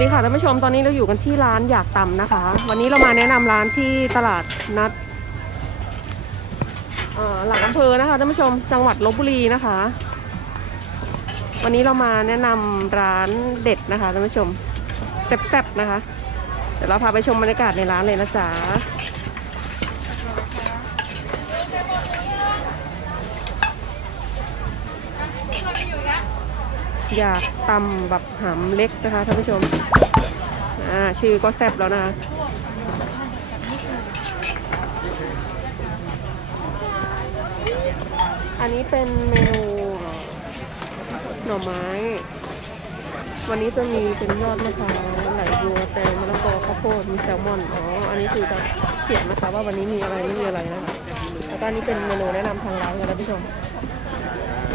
วัสดีค่ะท่านผู้ชมตอนนี้เราอยู่กันที่ร้านอยากตำนะคะ วันนี้เรามาแนะนำร้านที่ตลาดนัดหลังอำเภอนะคะท่านผู้ชมจังหวัดลบบุรีนะคะ วันนี้เรามาแนะนำร้านเด็ดนะคะท่านผู้ชมแซ่บๆนะคะ เดี๋ยวเราพาไปชมบรรยากาศในร้านเลยนะจ๊ะ อยากตำแบบหำเล็กนะคะท่านผู้ชมอ่าชื่อก็แซ่บแล้วนะคะอันนี้เป็นเมนูหน่อไม้ วันนี้จะมีเป็นยอดมะพร้าวไหลบัวแตงมะละกอข้าวโพดมีแซลมอน อ๋อ อันนี้คือจะเขียนนะคะว่าวันนี้มีอะไรไม่มีอะไรนะคะแล้วก็อันนี้เป็นเมนูแนะนำทางร้านค่ะท่านผู้ชม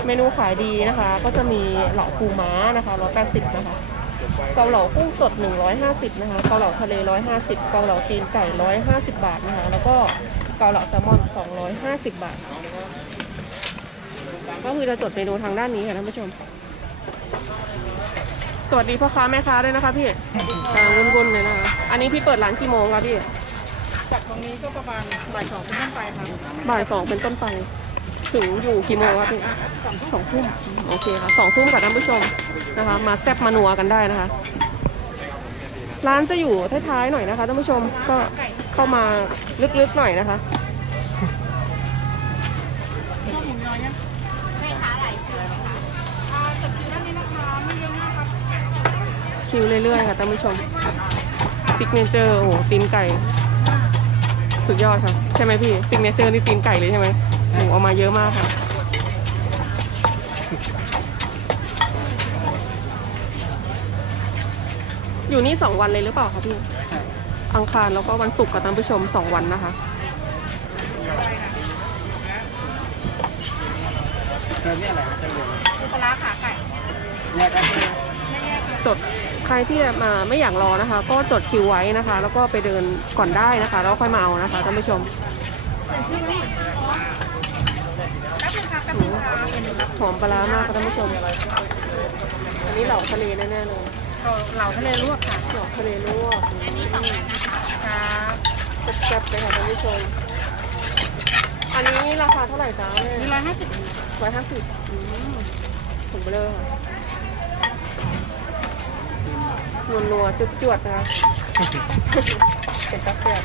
เมนูขายดีนะคะ ก็จะมีเหลาปูม้านะคะ180นะคะเกาเหลากุ้งสด 150นะคะเกาเหลาทะเล 150เกาเหลาตีนไก่ 150 บาทนะคะ แล้วก็เกาเหลาแซลมอน 250 บาท ก็คือจะจดเมนูทางด้านนี้ค่ะท่านผู้ชม สวัสดีพ่อค้าแม่ค้าด้วยนะคะพี่กำลังวุ่นๆเลยนะคะ อันนี้พี่เปิดร้านกี่โมงคะพี่ จากตรงนี้ก็ประมาณบ่ายสองเป็นต้นไปครับบ่ายสองเป็นต้นไป ถึงอยู่กี่โมงคะพี่สองทุ่มสองทุ่มโอเคค่ะสองทุ่มกับท่านผู้ชมนะคะ มาแซบมานัวกันได้นะคะ ร้านจะอยู่ท้ายๆหน่อยนะคะท่านผู้ชมก็เข้ามาลึกๆหน่อยนะคะคิวเรื่อยๆค่ะท่านผู้ชมซิกเนเจอร์โอ้โหตีนไก่ สุดยอดค่ะ ใช่ไหมพี่ซิกเนเจอร์นี่ตีนไก่เลยใช่ไหม หเอามาเยอะมากค่ะอยู่นี่สองวันเลยหรือเปล่าคะพี่อังคารแล้วก็วันศุกร์กับท่านผู้ชมสองวันนะคะเติมนี่อะไรนะเติมปูปลาร้าขาไก่แยกกันไม่แยกเลยจดใครที่มาไม่อยากรอนะคะ ก็จดคิวไว้นะคะ แล้วก็ไปเดินก่อนได้นะคะ แล้วค่อยมาเอานะคะท่านผู้ชมเขียนชื่อไว้ หอมปลาร้ามากค่ะท่านผู้ชม อันนี้เหล่าทะเลแน่ๆเลยเหล่าทะเลลวกค่ะเหล่าทะเลลวกอันนี้สองอันนะคะครับแซ่บๆเลยค่ะท่านผู้ชม อันนี้ราคาเท่าไหร่จ๊ะมีร้อยห้าสิบร้อยห้าสิบถุงเบลอค่ะนัวๆจวดนะคะเป็นตักแซ่บ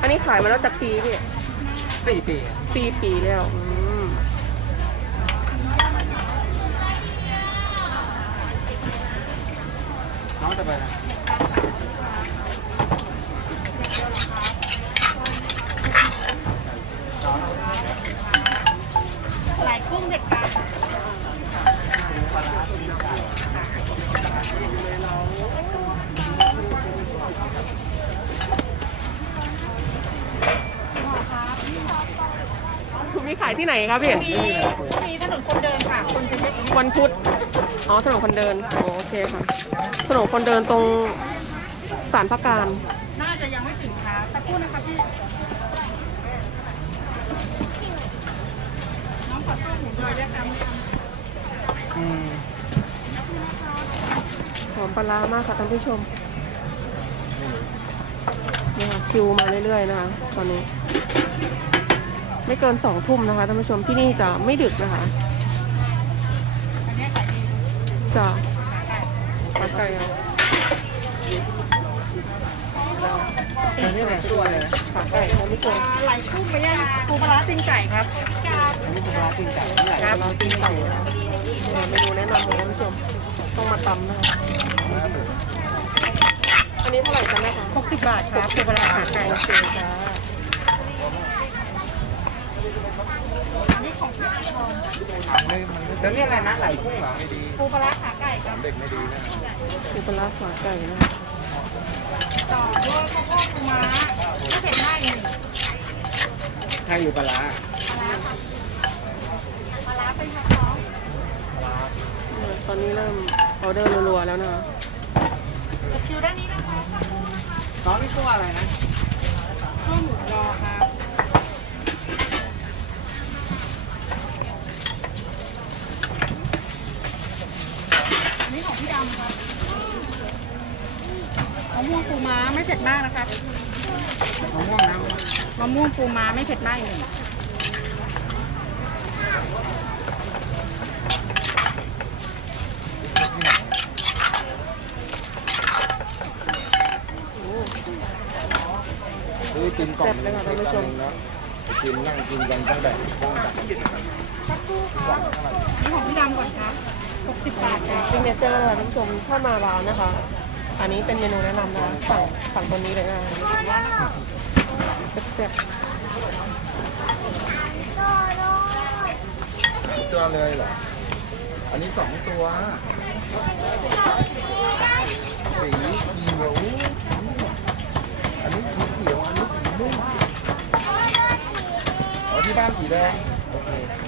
อันนี้ขายมาแล้วจากปีพี่ สี่ปีปีปีแล้วอืม น้องจะไปนะ หลายกุ้งเด็ดกัน มีขาย ที่ไหนครับพี่มีมีถนนคนเดินค่ะ คนจะเยอะวันพุธอ๋อถนนคนเดินโอโอเคค่ะถนนคนเดินตรงสารพระการ น่าจะยังไม่ถึงค่ะสักครู่นะคะพี่น้องขอโทษหมูยอแยกกันไม่เอาอืมหอมปลาร้ามากค่ะท่านผู้ชมนี่ค่ะคิวมาเรื่อยๆนะคะตอนนี้ ไม่เกินสองทุ่มนะคะท่านผู้ชมที่นี่จะไม่ดึกนะคะอันนี้ขายดีจะขายไก่ขาไก่เอาเติมนี่อะไรตัวอะไรนะขาไก่ท่านผู้ชมอ่าไหลกุ้งไปย่างปูปลาร้าตีนไก่ครับอันนี้เป็นร้านตีนไก่ที่ไหนครับเราตีนไก่นะคะเนี่ยเมนูแนะนำของท่านผู้ชมต้องมาตำนะคะอันนี้เท่าไหร่จ๊ะแม่คะ60 บาทครับปูปลาร้าขาไก่โอเคจ้า อันนี้ของพี่อาทรถามเลยมันเติมนี่อะไรนะไหลกุ้งเหรอไม่ดีปูปลาร้าขาไก่ครับเด็กไม่ดีนะมีปลาร้าขาไก่นะคะต่อด้วยข้าวโพดปูม้าก็เผ็ดมากอีกหนึ่งใครอยู่ปลาร้าปลาร้าเป็นกระท้องเนี่ยตอนนี้เริ่มออเดอร์รัวๆแล้วนะคะกับคิวด้านนี้นะคะน้องนี่ตัวอะไรนะข้าวหมูยอครับ ปูม้าไม่ เผ็ดมากนะครับมะม่วงนะมะม่วงปูม้าไม่เผ็ดมากอีกหนึ่งซื้อกินกล่องหนึงเล็กกล่องหนึงแล้วไปกินนั่งกินกันตั้งแต่ตั้งแต่นี่ของพี่ดำก่อนครับ60บาทจ้ะซิงเนเจอร์ท่านผู้ชมถ้ามาร้านนะคะ อันนี้เป็นเมนูแนะนำนะสั่งสั่งตัวนี้เลยนะแซ่บตัวเลยเหรอ อันนี้สองตัว สีเขียว อันนี้สีเขียว อันนี้สีม่วงอ๋อที่บ้านสีแดง โอเค ๆ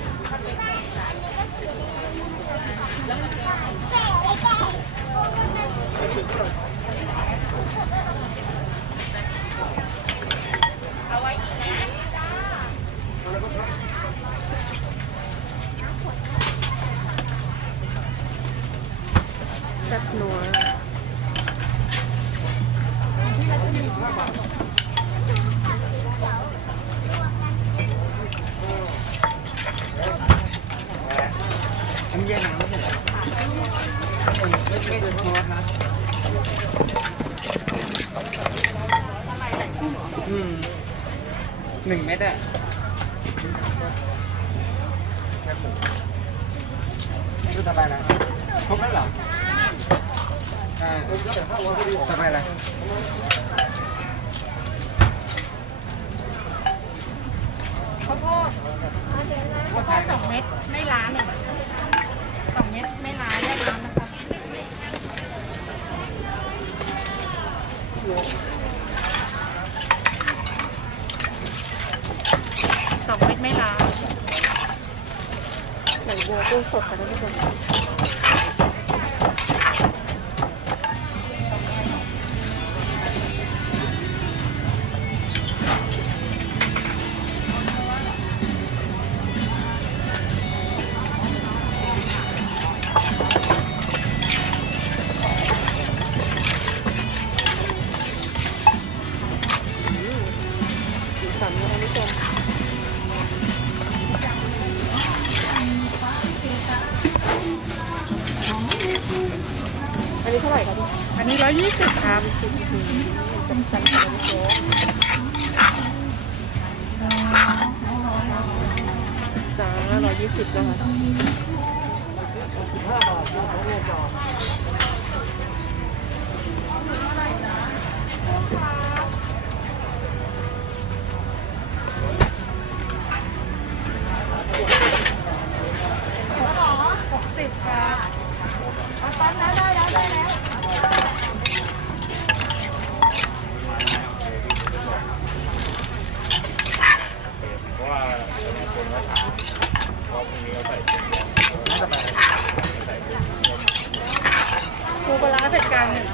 แซ่บนัว อันนี้แยกน้ำไม่ใช่เหรอไม่ใช่เป็นซอสนะอืมหนึ่งเม็ดอะแค่หมูคือทำไมนะครบแล้วเหรออ่าทำไมล่ะข้าวโพดข้าวโพดสองเม็ดไม่ล้าหนึ่ง สองเม็ดไม่ล้ายกน้ำนะคะสองเม็ดไม่ล้าไหลบัวกุ้งสดค่ะท่านผู้ชม อันนี้เท่าไหร่ครับพี่อันนี้ร้อยยี่สิบครับจับสันค่ะท่านผู้ชมจ้าร้อยยี่สิบนะคะ หกสิบครับเอาตอนนั้นได้แล้วได้แล้ว ปูปลาร้าเผ็ดกลางหนึ่งค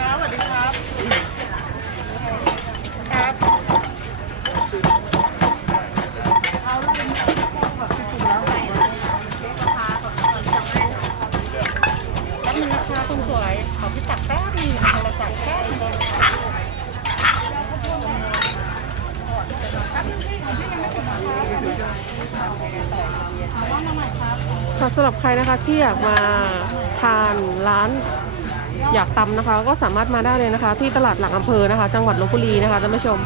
รับสวัสดีครับ ครับเอาลูกเป็นแบบสุดๆแล้วแป๊บนึงนะคะคุณสวย ขอพี่ตักแป๊บนึงโทรศัพท์แป๊บนึง ค่ะสำหรับใครนะคะที่อยากมาทานร้านอยากตำนะคะ ก็สามารถมาได้เลยนะคะ ที่ตลาดหลังอำเภอนะคะ จังหวัดลบบุรีนะคะท่านผู้ชม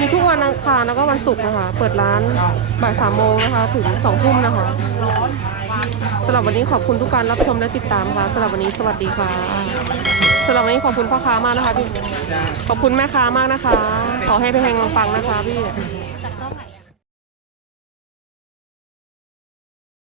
มีทุกวันอังคารแล้วก็วันศุกร์นะคะ เปิดร้านบ่ายสามโมงนะคะ ถึงสองทุ่มนะคะสำหรับวันนี้ขอบคุณทุกการรับชมและติดตามค่ะสำหรับวันนี้สวัสดีค่ะสำหรับวันนี้ขอบคุณพ่อค้ามากนะคะพี่ขอบคุณแม่ค้ามากนะคะ ขอให้ไปแหงปังๆนะคะพี่